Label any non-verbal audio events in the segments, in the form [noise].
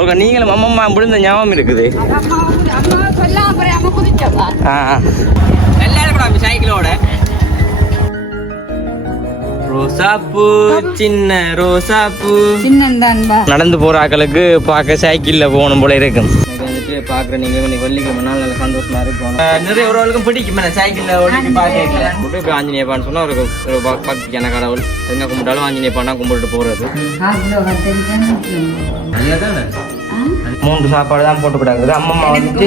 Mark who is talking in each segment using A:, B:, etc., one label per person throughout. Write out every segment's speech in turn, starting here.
A: ஒரு நீங்களும் அம்மம்மா விழுந்த ஞாபகம் இருக்குது. ஆ எல்லாரும் கூட சைக்கிளோட ரோசாப்பூ சின்ன ரோசாப்பூ. நடந்து போற ஆக்களுக்கு பார்க்க சைக்கிள்ல போகணும் போல இருக்கும் பாக்குற நீங்க இன்னைக்கு வெள்ளிக்கிழமை நாள் நல்ல சந்தோஷமா இருக்கும் நிறைய உறவுகளுக்கும் பிடிக்கும் சைக்கிள்ல ஓடி பார்க்க இப்போ ஆஞ்சநேயப்பான்னு சொன்னா ஒரு ஒரு பக்- பக்தியான கடவுள். எங்க கும்பிட்டாலும் ஆஞ்சநேயப்பானா கும்பிட்டு போறது. மூன்று சாப்பாடு தான் போட்டு கிடக்குது. அம்மம்மா வந்துட்டு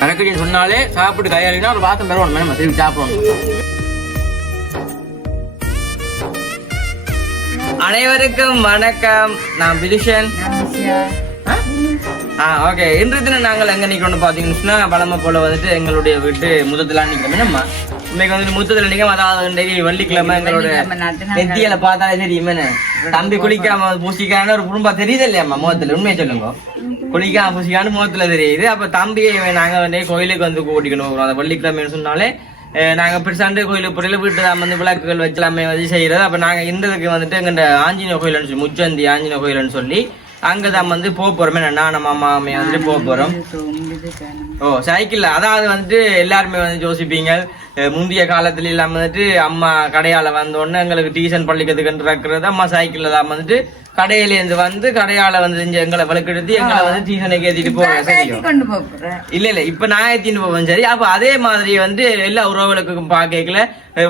A: கணக்கு சொன்னாலே சாப்பிட்டு கையாளினா ஒரு வாசம் பெறணும் நம்ம திருப்பி சாப்பிடணும் அனைவருக்கும் வணக்கம். நான் பிலிஷன் ஆ ஓகே. இன்று தினம் நாங்கள் எங்க நிக்கிறோம்னு பாத்தீங்கன்னு சொன்னா பழமை போல வந்துட்டு எங்களுடைய வீட்டு முதத்துல நிக்கிறோம். என்னம்மா? இன்னைக்கு வந்துட்டு முத்தத்துல நிக்க அதாவது இன்றைக்கு வெள்ளிக்கிழமை எங்களோட நெத்தியில பார்த்தாலே தெரியும் தம்பி குளிக்காம பூசிக்கான ஒரு குடும்பம் தெரியுது இல்லையாம்மா முகத்துல. உண்மையை சொல்லுங்க. குளிக்காம பூசிக்கான்னு முகத்துல தெரியுது. அப்ப தம்பியை நாங்க வந்து கோயிலுக்கு வந்து கூட்டிக்கணும் அந்த வெள்ளிக்கிழமைன்னு சொன்னாலே நாங்க பெருசாண்டு கோயிலுக்கு போறையில வீட்டு வந்து விளக்குகள் வச்சலாமே வந்து செய்யறது. அப்ப நாங்க இந்ததுக்கு வந்துட்டு எங்க ஆஞ்சநேய கோயில்னு சொல்லி முச்சந்தி ஆஞ்சநேய கோயில்னு சொல்லி அங்கதான் வந்து போக போறோமே. நானும் அம்மா அம்மையா வந்துட்டு போக போறோம். ஓ சைக்கிள். அதாவது வந்துட்டு எல்லாருமே வந்து யோசிப்பீங்க. முந்தைய காலத்துல இல்லாமல் வந்துட்டு அம்மா கடையால வந்த உடனே எங்களுக்கு டியூஷன் பள்ளிக்கிறதுக்கு இருக்கிறது அம்மா சைக்கிள்ல தான் வந்துட்டு கடையில இருந்து வந்து கடையால வந்து இங்க எங்களை விளக்கெடுத்து எங்களை வந்து டியூஷனுக்கு ஏத்திட்டு போவாங்க இல்ல இல்ல இப்ப நான் ஏத்தின்னு போவேன் சரி. அப்ப அதே மாதிரி வந்து எல்லா உறவுகளுக்கும் பாக்கல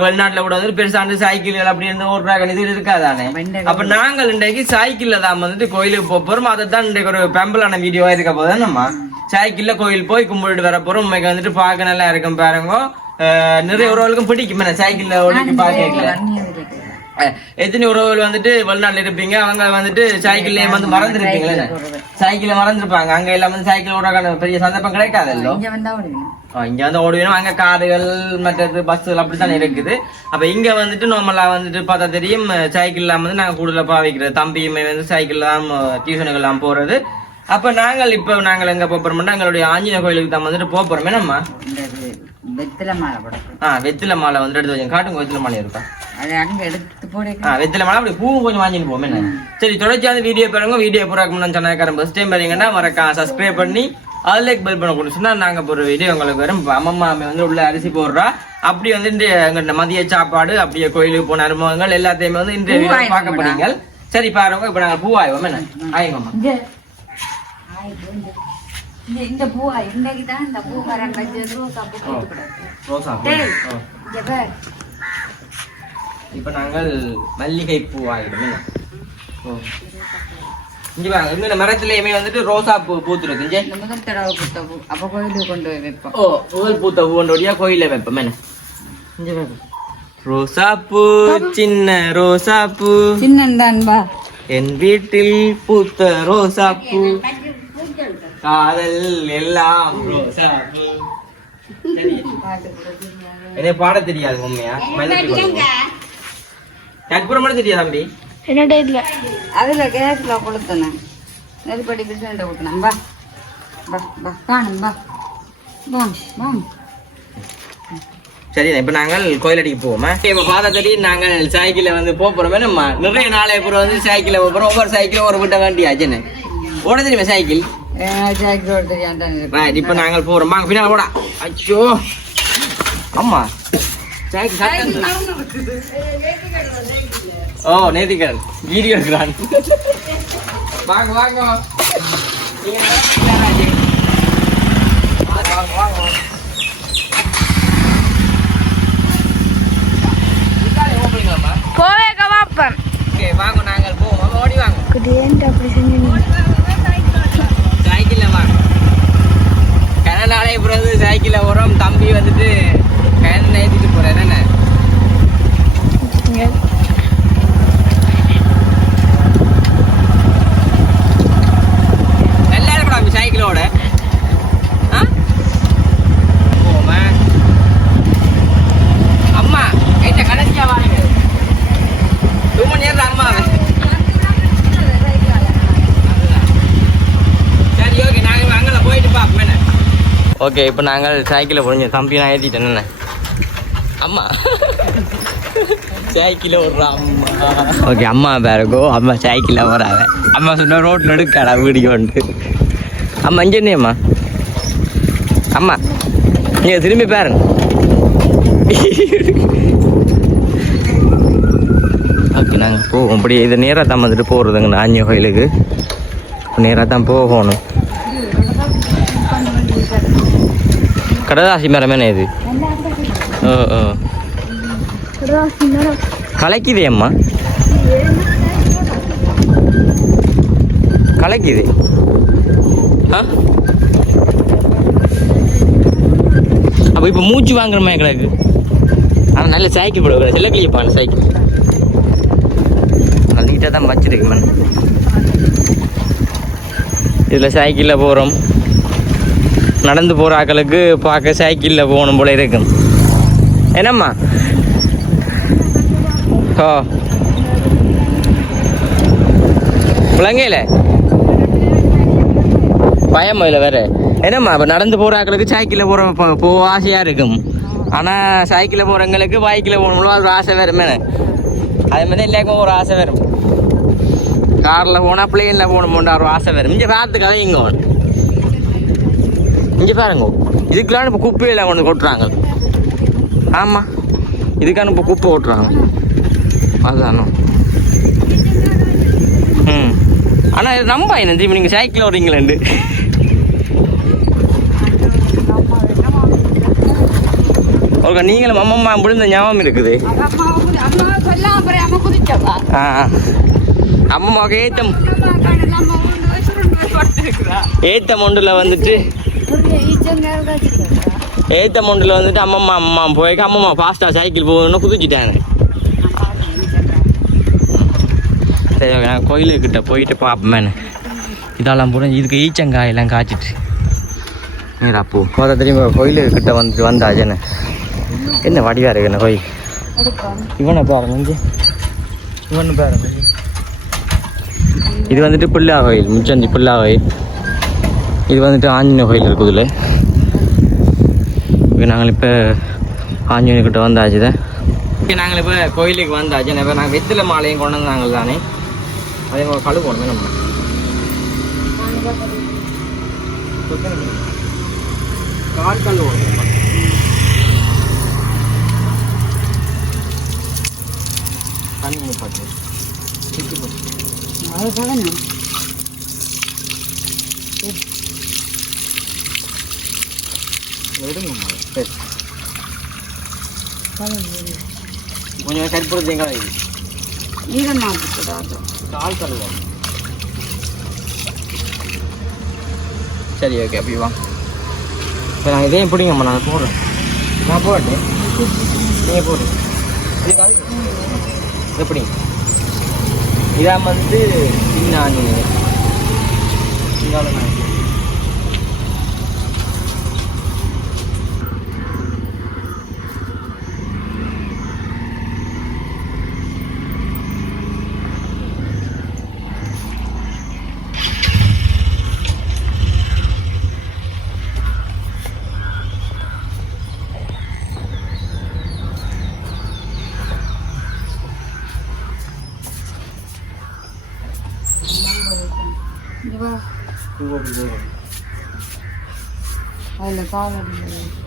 A: வெளிநாட்டுல கூட வந்து பெருசாண்டு சைக்கிள்கள் அப்படி இருந்து ஓடுறாங்க இது இருக்காதானே? அப்ப நாங்கள் இன்றைக்கு சைக்கிள்ல தான் வந்துட்டு கோயிலுக்கு போக போறோம். அதை தான் இன்றைக்கு ஒரு பெம்பலான வீடியோவா இருக்க போதும் நம்ம சைக்கிள்ல கோயில் போய் கும்பிட்டு வர போறோம். உண்மைக்கு வந்துட்டு பார்க்க நல்லா இருக்கும் பாருங்க. நிறைய உறவுகளுக்கும் பிடிக்கும் சைக்கிள்ல ஓடி பாக்கல எத்தனை உறவுகள் வந்துட்டு வெளிநாட்டுல இருப்பீங்க? அவங்க வந்துட்டு சைக்கிள்ல வந்து மறந்துருப்பீங்களே சைக்கிள்ல மறந்துருப்பாங்க. அங்க எல்லாம் வந்து சைக்கிள் ஓடுறாங்க பெரிய சந்தர்ப்பம் கிடைக்காதல்லோ?
B: இங்க வந்தா
A: இங்க ஓடுவேணும் அங்க கார்கள் மற்றது பஸ்ஸுகள் அப்படித்தான் இருக்குது. அப்ப இங்க வந்துட்டு நார்மலா வந்துட்டு பார்த்தா தெரியும் சைக்கிள்ல வந்து நாங்க கூடுதலா பாவிக்கிறது தம்பியுமே வந்து சைக்கிள்ல தான் டியூஷனுக்கு எல்லாம் போறது. அப்ப நாங்கள் இப்ப நாங்கள் எங்க போறோம்னா எங்களுடைய ஆஞ்சநேய கோயிலுக்கு தான் வந்துட்டு போறோமே. நம்ம
B: வெத்தில மாலை போடணும்
A: ஆ வெத்தில மாலை வந்துட்டு எடுத்து வச்சு காட்டுங்க வெத்தில மாலை இருக்கா?
B: அது அங்க எடுத்து போட.
A: ஆ வெத்தில மாலை அப்படி பூவும் கொஞ்சம் வாங்கிட்டு போவோம் என்ன? சரி தொடர்ச்சியான வீடியோ பாருங்க. வீடியோ போறாக்கு சொன்னாக்காரன் ஃபர்ஸ்ட் டைம் பாத்தீங்கன்னா மறக்காம சப்ஸ்கிரைப் பண்ணி அது லைக் பெல் பண்ண கொடுத்து சொன்னா நாங்க போற வீடியோ உங்களுக்கு வரும். அம்மம்மா அம்மா வந்து உள்ள அரிசி போடுறா. அப்படி வந்து இந்த எங்க மதிய சாப்பாடு அப்படியே கோயிலுக்கு போன அனுபவங்கள் எல்லாத்தையுமே வந்து இந்த வீடியோ பார்க்க போறீங்க. சரி பாருங்க இப்ப நாங்க பூ ஆய்வோம் என்ன ஆயுங்கம்மா
B: இந்த இந்த பூவா இன்னைக்கு தான் இந்த பூ வச்சது ரோசா பூ.
A: ரோசா பூ.
B: பார்.
A: இப்ப நாங்கள் மல்லிகை பூ ஓ. இங்க இந்த மரத்திலயுமே வந்துட்டு ரோசா பூ பூத்துருக்கு. இங்க.
B: முதல் தடவை பூத்த பூ அப்ப கோயிலுக்கு கொண்டு போய் வைப்போம்.
A: ஓ முதல் பூத்த பூண்டோடியா கோயில வைப்போம். என்ன? இங்க பாரு. ரோசாப்பூ சின்ன ரோசாப்பூ
B: சின்னந்தான்பா
A: என் வீட்டில் பூத்த ரோசாப்பூ காதல் எல்லாம். என்ன பாட தெரியாது உண்மையா? கற்பூரம் மட்டும் தெரியாது தம்பி?
B: அதுல கேஸ்ல கொடுத்தனேன் நெருப்படி பிசினஸ் கொடுத்தனேன் பா பா பா காணும் பா வாம் வாம்
A: சரி இப்ப நாங்கள் கோயிலடிக்கு போவோமா? இப்ப பார்த்தா தெரியும் நாங்கள் சைக்கிள்ல வந்து போக போறோமே? நம்ம நிறைய நாளை அப்புறம் வந்து சைக்கிள்ல போக போறோம். ஒவ்வொரு சைக்கிளும் ஒரு விட்ட வேண்டியாச்சுன்னு ஓட தெரியுமா சைக்கிள்? இப்ப நாங்கள் போறோம். வாங்க பின்னால போடா. சைக்கிள் சத்தம் ஓ நேத்திக்கடன் வீடியோ எடுக்கிறான். வாங்க வாங்க. நீங்க நடந்து வாங்க, வாங்க. நாங்கள் போவோம். வாங்க, ஓடி வாங்க சைக்கிள்ல வாங்க கனடாலே அப்புறம் வந்து சைக்கிளில் வரோம் தம்பி வந்துட்டு கனடா ஏற்றிட்டு போகிறேன் தானே எல்லாரும் கூட சைக்கிளோட ஆ? போமா. அம்மா என்ன கடைசியா வாங்க ரொம்ப நேரம் அம்மா சரி ஓகே நாங்கள் அங்கே போயிட்டு பார்ப்போம் என்ன ஓகே இப்போ நாங்கள் சைக்கிளை புரிஞ்சு தம்பி நான் ஏற்றிட்டேன் என்ன அம்மா. சாய்க்கில் விட்றா அம்மா. ஓகே அம்மா பேருக்கோ அம்மா சைக்கிளில் வராங்க அம்மா சொன்ன ரோட்டில் எடுக்காடா வீடியோ வந்துட்டு அம்மா இங்கே என்னம்மா அம்மா. நீங்கள் திரும்பி பாருங்க ஓகே நாங்கள் போவோம். இப்படி இது நேராக தான் வந்துட்டு போகிறதுங்க ஆஞ்ச கோயிலுக்கு. நேராக தான் போகணும். கடலாசி மரமேனே இது? ஓ ஓ. கலைக்குதே அம்மா. கலைக்குது. ஆ? அப்போ இப்போ மூச்சு வாங்குறமே கிடக்கு? ஆனால் நல்ல சைக்கிள் போட செல்ல கிளியப்பான சைக்கிள். நல்லா நீட்டாக தான் வச்சிருக்கு மேம் இதில் சைக்கிளில் போகிறோம் நடந்து போகிற ஆக்களுக்கு பார்க்க சைக்கிளில் போகணும் போல இருக்கும் என்னம்மா? ஓ. பிள்ளைங்கல பயம் இல்லை வேறு. என்னம்மா இப்போ நடந்து போகிற ஆக்களுக்கு சைக்கிளில் போகிற போக ஆசையாக இருக்கும். ஆனால் சைக்கிளில் போகிறவங்களுக்கு பைக்கில் போகணும்ல அது ஒரு ஆசை வரும் மேலே. அதே மாதிரி எல்லாருக்கும் ஒரு ஆசை வரும் காரில் போனால் பிளேனில் போகணுமோன்ற ஒரு ஆசை வரும் இங்கே பார்த்து கதையுங்க. இங்கே பாருங்க இதுக்கெல்லாம் இப்போ குப்பையெல்லாம் கொண்டு கொட்டுறாங்க ஆமாம் இதுக்கான இப்போ குப்பை கொட்டுறாங்க அதுதானோ ம் ஆனால் இது நம்ப என்ன இப்போ நீங்கள் சைக்கிள் வரீங்களேண்டு ஒரு நீங்களும் அம்மம்மா விழுந்த ஞாபகம் இருக்குது ஆ அம்மம்மாவுக்கு ஏத்தம் ஏத்தம் ஒன்றில் வந்துட்டு ஏத்த ஒன்றில் வந்துட்டு அம்மம்மா அம்மா போய் அம்மம்மா ஃபாஸ்ட்டாக சைக்கிள் போகணும்னு குதிச்சிட்டாங்க சரி ஓகே நான் கோயிலுக்கிட்ட போயிட்டு பார்ப்பேன் இதெல்லாம் போட இதுக்கு ஈச்சங்காயெல்லாம் காய்ச்சிட்டு. நீர் அப்போ போத திரும்ப கோயிலுக்கிட்ட வந்துட்டு வந்தாச்சேன்னு என்ன? வடிவா இருக்கு என்ன கோயில்? இவனை பாருங்க இங்கே இவனு பாருங்க இது வந்துட்டு புல்லா கோயில் முச்சந்தி புல்லா கோயில். இது வந்துட்டு ஆஞ்சநேய கோயில் இருக்குதுல இப்போ நாங்கள் இப்போ ஆஞ்சநேயர்கிட்ட வந்தாச்சு தான் நாங்கள் இப்போ கோயிலுக்கு வந்தாச்சு. இப்போ நாங்கள் வெத்தில மாலையும் கொண்டு வந்தாங்க தானே. அதே மாதிரி கழு நம்ம. கால் கல் தண்ணி பாட்டு சரி கொஞ்சம் கற்பூரத்தை எங்கே இது கால் கழுவோம் சரி ஓகே அப்படி வா. சரி நான் இதையும் பிடிங்கம்மா நான் போடுறேன். நான் போடட்டேன் நீங்கள் போடு இது எப்படி இதான் வந்து பின்னாணி இதால நான்
B: 我，我
A: 不会。我也不知道。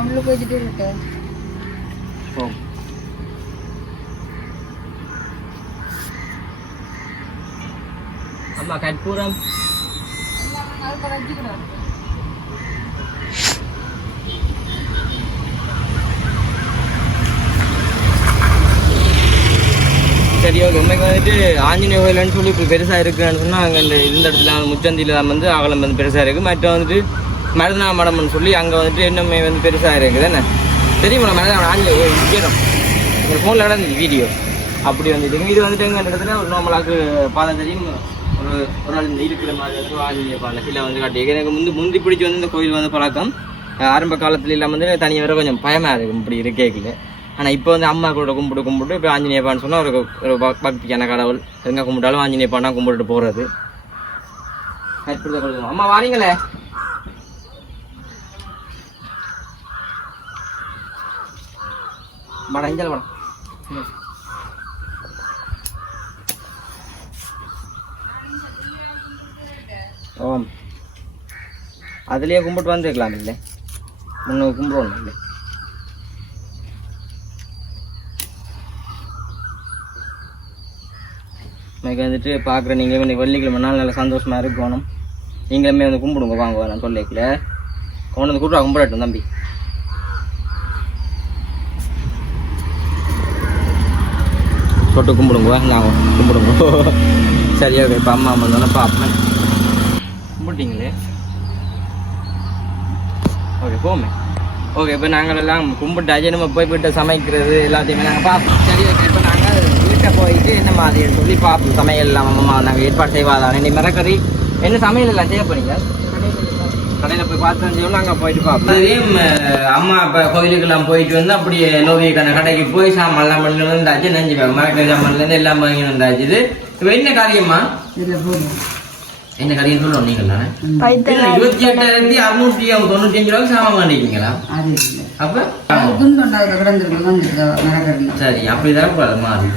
B: நான் உள்ள போய்கிட்டே இருக்கேன்
A: ஓ கற்பூரம் சரி ஓகே உண்மைக்கு வந்துட்டு ஆஞ்சநேய கோயில்னு சொல்லி இப்போ பெருசாக இருக்குன்னு சொன்னால் அங்கே இந்த இந்த இடத்துல முச்சந்தியில் தான் வந்து அகலம் வந்து பெருசாக இருக்குது மற்ற வந்துட்டு மருதனா மடம்னு சொல்லி அங்கே வந்துட்டு இன்னுமே வந்து பெருசாக இருக்குது. என்ன? தெரியுமா மருதனா ஆஞ்சநேய கோயில் ஒரு ஃபோனில் நடந்தது வீடியோ அப்படி வந்துட்டு இது வந்துட்டு எங்கள் இடத்துல ஒரு நார்மலாக்கு பாதை தெரியும். ஒரு ஒரு ஆள் இந்த இருக்கிற மாதிரி ஆஞ்சநேய பாதை கீழே வந்து காட்டி எனக்கு முந்தி முந்தி பிடிச்சி வந்து இந்த கோயில் வந்து பழக்கம். ஆரம்ப காலத்துல இல்லாமல் வந்து தனியாக வர கொஞ்சம் பயமாக இருக்கும் இப்படி இருக்கேக்கில் ஆனால் இப்போ வந்து அம்மா கூட கும்பிட்டு கும்பிட்டு இப்போ ஆஞ்சநேயப்பான்னு சொன்னால் ஒரு ஒரு பக்- பக்தியான கடவுள். எங்கே கும்பிட்டாலும் ஆஞ்சநேயப்பானா கும்பிட்டுட்டு போகிறது அம்மா வாரீங்களே? வாடா இஞ்சால் படம் ஓம் அதுலேயே கும்பிட்டு வந்துருக்கலாம் இல்லை முன்னூறு கும்பிடணும் இல்லை இன்னைக்கு வந்துட்டு பார்க்குற நீங்கள் வந்து வெள்ளிக்கிழமை நாள் நல்லா சந்தோஷமாக இருக்கணும் நீங்களுமே வந்து கும்பிடுங்க வாங்க நான் சொல்லிக்கல கொண்டு வந்து கூப்பிட்டு கும்பிடட்டும் தம்பி போட்டு கும்பிடுங்க. நான் கும்பிடுங்க. [laughs] சரி ஓகே இப்போ அம்மா அம்மா தானே பார்ப்பேன் கும்பிட்டீங்களே? ஓகே போமே. ஓகே இப்போ நாங்கள் எல்லாம் கும்பிட்டாச்சு. நம்ம போய் போயிட்டு சமைக்கிறது எல்லாத்தையுமே நாங்கள் பார்ப்போம் சரி ஓகே இப்போ நாங்கள் வீட்டை போயிட்டு என்ன மாதிரி சொல்லி பார்ப்போம் சமையல் எல்லாம் அம்மா நாங்கள் ஏற்பாடு செய்வாதானே நீ மிரக்கறி என்ன சமையல் எல்லாம் செய்ய போகிறீங்க கடையில் போய் பார்த்து நாங்கள் போயிட்டு பார்ப்போம். அதையும் அம்மா இப்போ கோயிலுக்கெல்லாம் போயிட்டு வந்து அப்படியே லோவியக்கான கடைக்கு போய் சாமான்லாம் பண்ணி வந்தாச்சு நெஞ்சு மரக்கறி சாமான்லேருந்து எல்லாம் வாங்கி வந்தாச்சு இது இப்போ என்ன காரியம்மா? என்ன காரியம் சொல்லணும் நீங்கள் தானே இருபத்தி எட்டாயிரத்தி அறுநூற்றி தொண்ணூற்றி அஞ்சு ரூபாய்க்கு சாமான்
B: இல்லை.
A: அப்போ? சரி அப்படி தரக்கூடாது மாறி.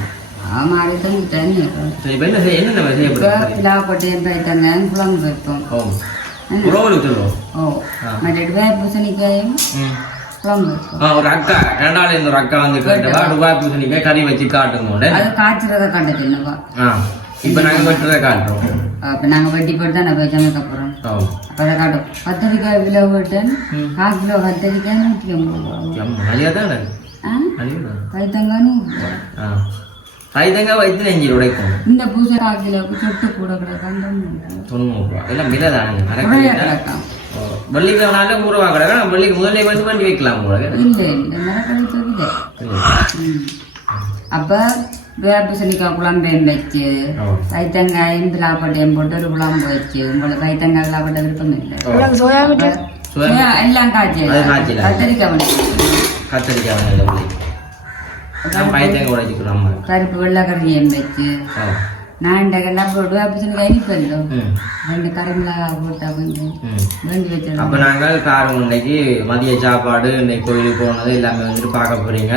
A: இப்போ என்ன செய்ய உறவுக்கு சொல்லுவோம்
B: வேப்ப பூசணிக்காயும்
A: ஒரு அக்கா ரெண்டாள் இந்த ஒரு அக்கா வந்து கேட்டவா ரூபாய் பூசணிக்காய் கறி வச்சு காட்டுங்க
B: அது காய்ச்சறத கண்ட சின்னவா
A: ஆ இப்போ நாங்கள் வெட்டுறதை காட்டுறோம்
B: அப்போ நாங்கள் வெட்டி போட்டு தான் போய் சமைக்க போகிறோம்
A: ஓ
B: அப்போ அதை காட்டும் கத்திரிக்காய் கிலோ விட்டேன்
A: ம்.
B: கால் கிலோ கத்திரிக்காய் நூற்றி ஐம்பது ரூபா
A: எம், நிறையா தானே
B: ஆ
A: அதிகம்
B: கைத்தங்காய் நூறு ரூபா.
A: ஆ கைதங்க வைத்து நெஞ்சு உடைக்கும்.
B: இந்த பூசை கால் கிலோவுக்கு சொட்டு கூட கிடக்காண்டு
A: தொண்ணூறு ரூபா. எல்லாம் விலை தானுங்க
B: குறைய
A: மரக்கறி
B: கிடக்காம்.
A: வெள்ளிக்கிழமை நாளில் ஊறுவா கிடக்கா வெள்ளிக்கு முதல்ல வந்து வண்டி வைக்கலாம் போல
B: இல்லை இல்லை. மரக்கறி தொகுதே. ம். அப்ப வேப்பசனிக்காய் குழம்பையும் வச்சு?
A: ஓ.
B: கைத்தங்காயும் பிலாப்பட்டையும் போட்டு ஒரு குழம்பு வச்சு. உங்களுக்கு கைத்தங்காய் பிலாப்பட்டை விருப்பம் இல்லை. எல்லாம் காய்ச்சி. கத்திரிக்காய்.
A: கத்தரிக்காய் பயத்தங்க உடைச்சிக்கிறோம்
B: பருப்பு வெள்ளைக்கறியும் வச்சு எல்லாம் போட்டு வேப்பசனிக்காய் இனிப்பல்லோ
A: ம்.
B: ரெண்டு கறிமிளகாய் போட்டா கொஞ்சம் வேண்டி வச்சிடலாம்
A: அப்போ நாங்கள் காரம் இன்னைக்கு மதிய சாப்பாடு இன்னைக்கு கோயிலுக்கு போனது எல்லாமே வந்துட்டு பார்க்க போறீங்க.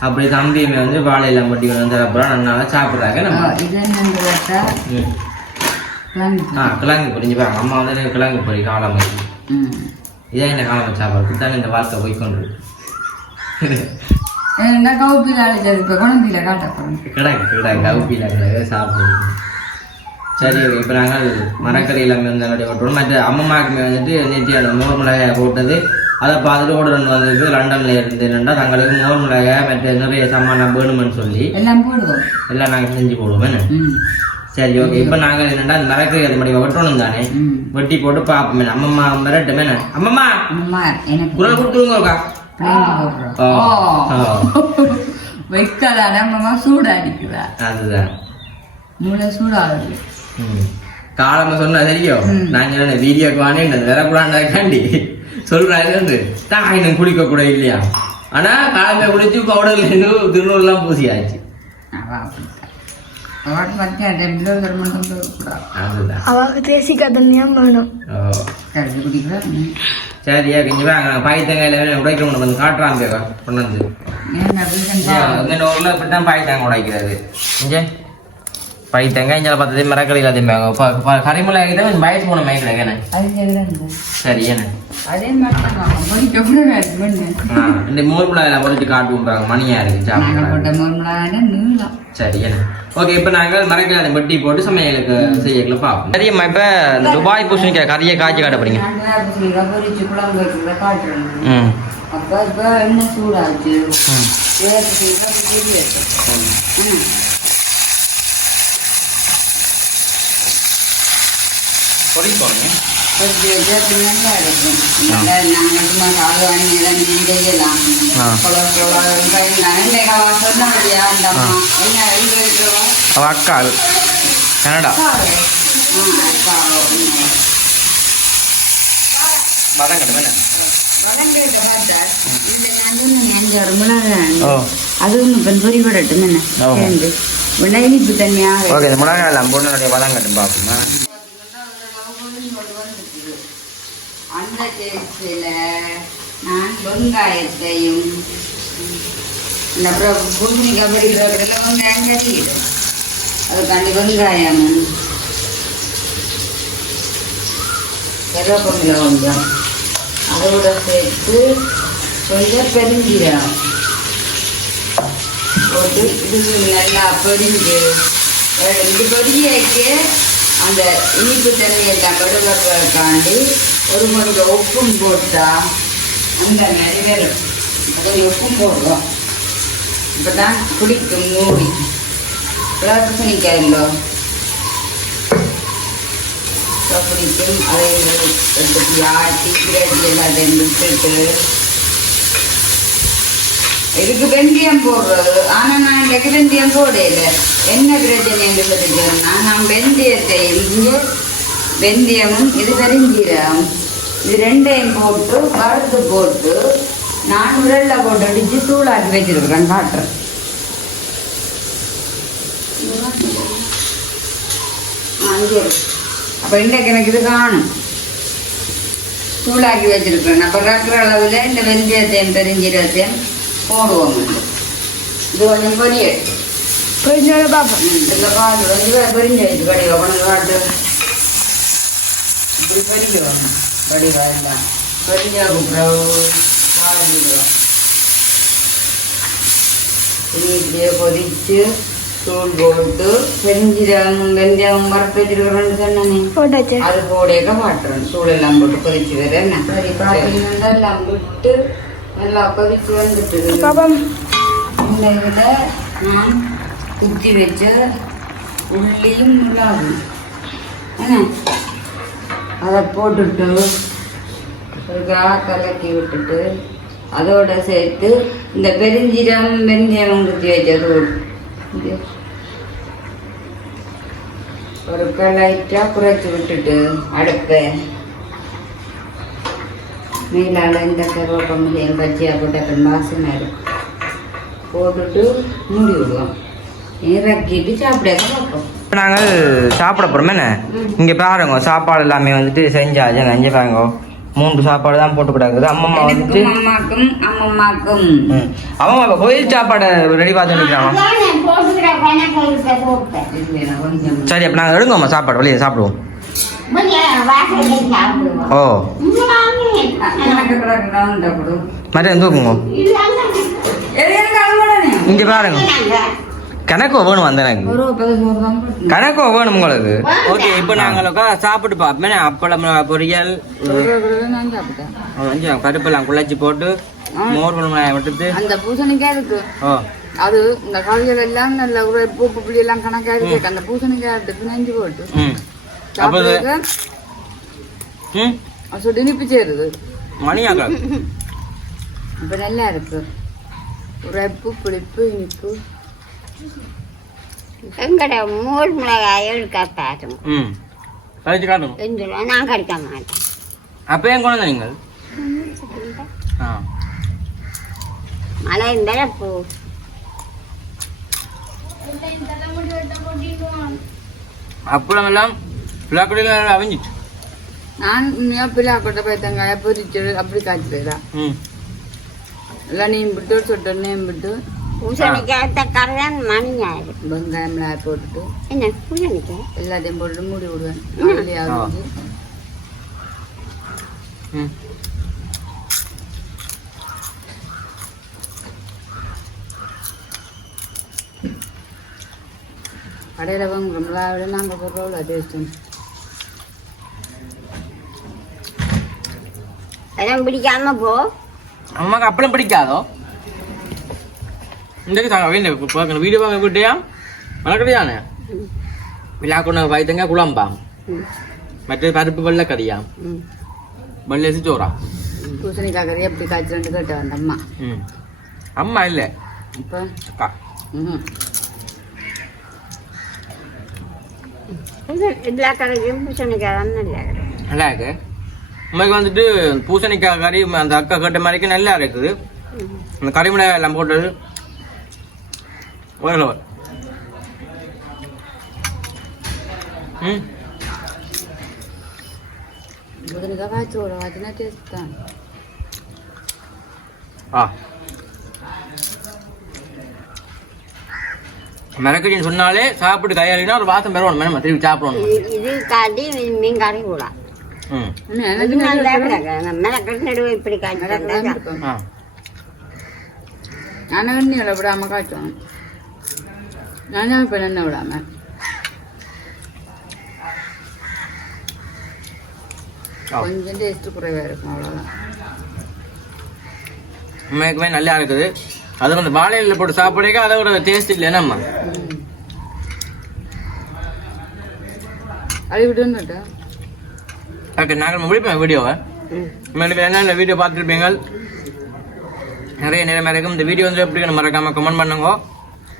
A: அப்படி தம்பியுமே வந்து வாழையெல்லாம் பட்டி வந்து தரப்போறோம் நல்லா சாப்பிட்றாங்க நம்ம.
B: இது என்னன்னு கேட்டா
A: ஆ கிழங்கு பொரிஞ்சு பாருங்க அம்மா வந்து கிழங்கு பொரி காலம் வச்சு இதான் இந்த காலம் சாப்பாடு? இப்படித்தானே இந்த வாழ்க்கை போய்க்கொண்டு
B: என்ன கவுப்பில் அழைச்சது இப்போ குழம்பில காட்ட போகிறோம்
A: கிடக்கு கிடக்கு அவுப்பியில் கிடக்கு சாப்பிடுவோம். சரி இப்போ நாங்கள் மரக்கறி எல்லாமே வந்து நிறைய ஓட்டுவோம் மற்ற அம்மம்மாக்குமே வந்துட்டு நேற்று மோர் மிளகாய் போட்டது. அதை பார்த்துட்டு ஓடுறன் வந்தது. லண்டன்ல இருந்து என்னண்டா தங்களுக்கு மோர் மிளகாய் மற்ற நிறைய சாமான் வேணுமென்னு சொல்லி.
B: எல்லாம் போடுவோம்.
A: எல்லாம் நாங்கள் செஞ்சு போடுவோம் சரி ஓகே இப்போ நாங்கள் என்னண்டா அந்த மரக்கறி அது மாதிரி வெட்டணும் தானே? வெட்டி போட்டு பார்ப்போம் அம்மம்மா மிரட்டுமே அம்மம்மா! குரல் கொடுத்துருங்கக்கா
B: வைக்கலான அம்மா சூடா அடிக்குதா
A: அதுதான்.
B: மூளை சூடாகுது.
A: காலமா சொன்னா தெரியும். நான் சொன்ன வீடியோக்கு வாங்க வரக்கூடாதுக்காண்டி சொல்றாரு தான் இன்னும் குளிக்க கூட இல்லையா? ஆனா காலமே குடிச்சு பவுடர்ல திருநூறுலாம் பூசியாச்சு
B: அவ
C: தண்ணியாக வேணும்.
A: சரியா கொஞ்சம் வாங்க. பாய்த்தங்காயில உடைக்க முடியும் வந்து காட்டுறான் பேக்கா கொண்டு வந்து. இந்த ஊர்ல இப்படித்தான் பாய்த்தாங்க உடைக்கிறது. இங்கே? பாய்த்தாங்க இங்கே பார்த்தது மரக்கடையில் அதிகமாக கரிமலாகி தான் கொஞ்சம் பயத்து போன
B: அது சரிதான்
A: சரி என்ன? இந்த மோர் மிளகாய் பொறிச்சு காட்டுவோம் பாருங்க மணியா இருக்கு
B: நாங்கள்
A: சாப்பிட
B: போட்ட மோர்மலான நீளம்.
A: சரி என்ன? ஓகே இப்போ நாங்கள் மரக்கடை வெட்டி போட்டு சமையலுக்கு செய்யல பார்ப்போம். சரியம்மா இப்போ துபாய் பூசணிக்காய் கறியை காய்ச்சி காட்ட போறீங்க ம்.
B: அப்போ இப்போ என்ன சூடாச்சு
A: ம்
B: வேப்பசனிக்காய் பொரி வச்சோம் ம்
A: பொடி போடுங்க
B: கொதிச்சு வச்சா பின்ன நல்லா இருக்கும் இல்லை நாங்கள் சும்மா சாதம் இதெல்லாம் செய்யலாம்
A: ஆ.
B: கொல கொல நல்ல சொன்ன வழியா அந்த அம்மா என்ன எங்க இருக்கிறோம்
A: அவ அக்கா கனடா. வதம் கட்டுமே ஓ.
B: அது ஒன்று பொறிவிடட்டும் என்ன இனிப்பு தனியாக
A: ஓகே கட்டும் பார்ப்போமா
B: அந்த டேஸ்டில் நான் வெங்காயத்தையும் அப்புறம் பூசணிக்காய் பொரிக்கிற கடையில் வெங்காயம் கட்டிக்கிட்டேன் அதுக்காண்டி வெங்காயமும் கருவேப்பிலை கொஞ்சம் அதோட சேர்த்து கொஞ்சம் பெருஞ்சீரகம் போட்டு இது நல்லா பொரிஞ்சு இது பொரியக்கு அந்த இனிப்பு தண்ணியெல்லாம் கடுகாண்டி ஒரு கொஞ்சம் உப்பும் போட்டால் அந்த நிறைவேறும் அதை உப்பும் போடுவோம் இப்போ தான் குடிக்கும் மூடி பூசணிக்காயில்லோ பிடிக்கும் அதை எடுத்து ஆட்டி கிரேட்டி எல்லாத்தையும் விட்டுட்டு இதுக்கு வெந்தயம் போடுறது ஆனால் நான் இன்றைக்கு வெந்தயம் போடையில என்ன பிரச்சனை என்று சொல்லிட்டேன்னா நான் வெந்தயத்தை இங்கே வெந்தயமும் இது பெருஞ்சீரகம் இது ரெண்டையும் போட்டு வறுத்து போட்டு நான் உரல்ல போட்டு அடிச்சு தூளாக்கி வச்சிருக்கிறேன் காட்டுறேன் இருக்கு. அப்ப இன்றைக்கு எனக்கு இது காணும். தூளாக்கி வச்சிருக்கிறேன். அப்போ ரக்கிற அளவில் இந்த வெந்தயத்தையும் பெருஞ்சீரகத்தையும் போடுவோம். இது கொஞ்சம் பொரிய.
C: கொஞ்சோட பாப்போம்.
B: இந்த பால் வந்து வடிவா உனக்கு காட்டு இப்படி பொரிக்கிறோம் வடிவா எல்லாம் பொரிஞ்சா அப்புறம் பால் விடுவோம் இனி இப்படியே பொரிச்சு தூள் போட்டு பெருஞ்சீரகம் வெந்தயம் வறுத்து வச்சிருக்கிறோன்னு சொன்னேனே அது போடையக்க மாட்டுறோம் சூடெல்லாம் போட்டு கொதிச்சு வர என்ன? சரி பார்த்தீங்கன்னா எல்லாம் விட்டு நல்லா கொதிச்சு வந்துட்டு இந்த இதில் நான் குத்தி வச்ச உள்ளியும் மிளகும் என்ன? அதை போட்டுட்டு ஒரு கா கலக்கி விட்டுட்டு அதோட சேர்த்து இந்த பெருஞ்சீரம் வெந்தயம் குத்தி வச்சது ஒரு லைட்டாக குறைச்சி விட்டுட்டு அடுப்பை. மேலால் இந்த கருவேப்பமல்லியும் பச்சையாக போட்ட மாசமாக இருக்கும் போட்டுட்டு மூடி விடுவோம் இறக்கிட்டு சாப்பிட பார்ப்போம்
A: இப்போ நாங்கள் சாப்பிட போகிறோம் என்ன? இங்கே பாருங்க சாப்பாடு எல்லாமே வந்துட்டு செஞ்சாச்சு. நஞ்சு பாருங்க. மூன்று சாப்பாடு தான் போட்டு கிடக்குது. அம்மம்மா வந்துட்டு
B: அம்மம்மாக்கும்.
A: அம்மா இப்போ கோயில் சாப்பாடை ரெடி பார்த்து நிற்கிறாங்க சரி அப்போ நாங்கள் எடுங்கம்மா சாப்பாடு. வெளியே சாப்பிடுவோம். ஓ. மதியம் தூக்குங்க இங்கே பாருங்க. கணக்கு வேணும் வந்த எனக்கு கணக்கு வேணும் உங்களுக்கு. ஓகே இப்போ நாங்கள் சாப்பிட்டு பார்ப்போம் அப்பளம் பொரியல்
B: நான் சாப்பிட்டேன்.
A: கருப்பெல்லாம் குழச்சி போட்டு மோர் மிளகாய் விட்டுட்டு
B: அந்த பூசணிக்காய் இருக்கு.
A: ஓ.
B: அது இந்த காய்கள் எல்லாம் நல்ல ஒரு பூப்பு புளி எல்லாம் கணக்கா இருக்கு. அந்த பூசணிக்காய் எடுத்து நஞ்சு போட்டு
A: அப்போ
B: இனிப்பு சேருது
A: மணியாக்கா.
B: இப்போ நல்லா இருக்கு. உரைப்பு புளிப்பு இனிப்பு.
D: எங்கட மூல் மிளகாய் எடுக்க பாருங்க
A: ம். கழிச்சு காட்டுங்க
D: எந்த நான் கடிக்க மாட்டேன்.
A: அப்போ ஏன் கொண்டு வந்தீங்க ஆ.
D: மழை இருந்தாலும் போ.
A: அப்பளம் எல்லாம் பிளாக்கடியில் அவிஞ்சிட்டு.
B: நான் உண்மையாக பிள்ளாக்கொட்டை பொரிச்சு அப்படி காய்ச்சிடுறா
A: ம்.
B: எல்லாம் நீம் விட்டு சொட்டு விட்டு
D: பூசணிக்காய் தக்காளி தான் மணிஞாயிரு
B: வெங்காயம் மிளகாய் போட்டுட்டு
D: என்ன பூசணிக்காய்
B: எல்லாத்தையும் போட்டுட்டு மூடி விடுவேன்
D: ம்.
B: கடையில் வாங்குற மிளகாய் விட நாங்கள் போடுறோம் அது டேஸ்ட்டு
D: பிடிக்காம போ
A: அம்மாக்கு அப்பளம் பிடிக்காதோ இன்றைக்கு தாங்க வீடு பார்க்கணும் வீடு வாங்க விட்டியா வளர்க்கடியானே விழாக்குன வயதுங்க குழம்பா
D: ம்.
A: மற்றது பருப்பு வெள்ளை கறியா
D: ம்
A: வெள்ளை சோறா
B: பூசணிக்காய் கறி எப்படி காய்ச்சல் கேட்ட வந்த அம்மா
A: அம்மா இல்லை
B: இப்போ
A: அக்கா
D: எல்லா கடைக்கும் பூசணிக்காய் தான் நல்லா இருக்கு
A: உங்களுக்கு வந்துட்டு பூசணிக்காய் கறி அந்த அக்கா கேட்ட மாதிரிக்கு நல்லா இருக்குது அந்த கறி மிளகாய் எல்லாம் போட்டது
B: காய்ச்சோட காய்ச்சினா டேஸ்ட் தான்
A: ஆ மிளகடின்னு சொன்னாலே சாப்பிட்டு கையாளினா ஒரு வாசம் பெறணும் மேடம் திருப்பி சாப்பிடணும்.
D: இது காட்டி மீன் கறி கூட
A: ம்.
D: மெனக்கட்டு நடுவே இப்படி காய்ச்சி
A: ஆ.
B: நான் எண்ணெயில் விடாம காய்ச்சோம் நான் இப்போ எண்ணெய் விடாம கொஞ்சம் டேஸ்ட் குறைவாக இருக்கும் அவ்வளோதான்
A: உண்மைக்குமே நல்லா இருக்குது அது வந்து வாழையில போட்டு சாப்பிடக்க அதை ஒரு டேஸ்ட் இல்லை நம்ம
B: ம் அழி விடுன்னுட்டா
A: ஓகே நாங்கள் முடிப்போம் வீடியோவை மேலும் என்ன வீடியோ பார்த்துருப்பீங்க நிறைய நேரம் இருக்கும் இந்த வீடியோ வந்து எப்படி மறக்காம கமெண்ட் பண்ணுங்க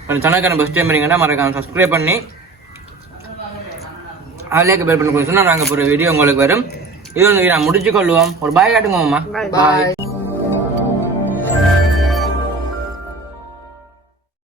A: கொஞ்சம் தனக்கான ஃபஸ்ட் டைம் பண்ணீங்கன்னா மறக்காம சப்ஸ்கிரைப் பண்ணி அதிலேக்கு பேர் பண்ணி சொன்னால் நாங்கள் போகிற வீடியோ உங்களுக்கு வரும். இது வந்து நான் முடிச்சு கொள்வோம் ஒரு பாய் காட்டுங்க மாமா.
B: பாய்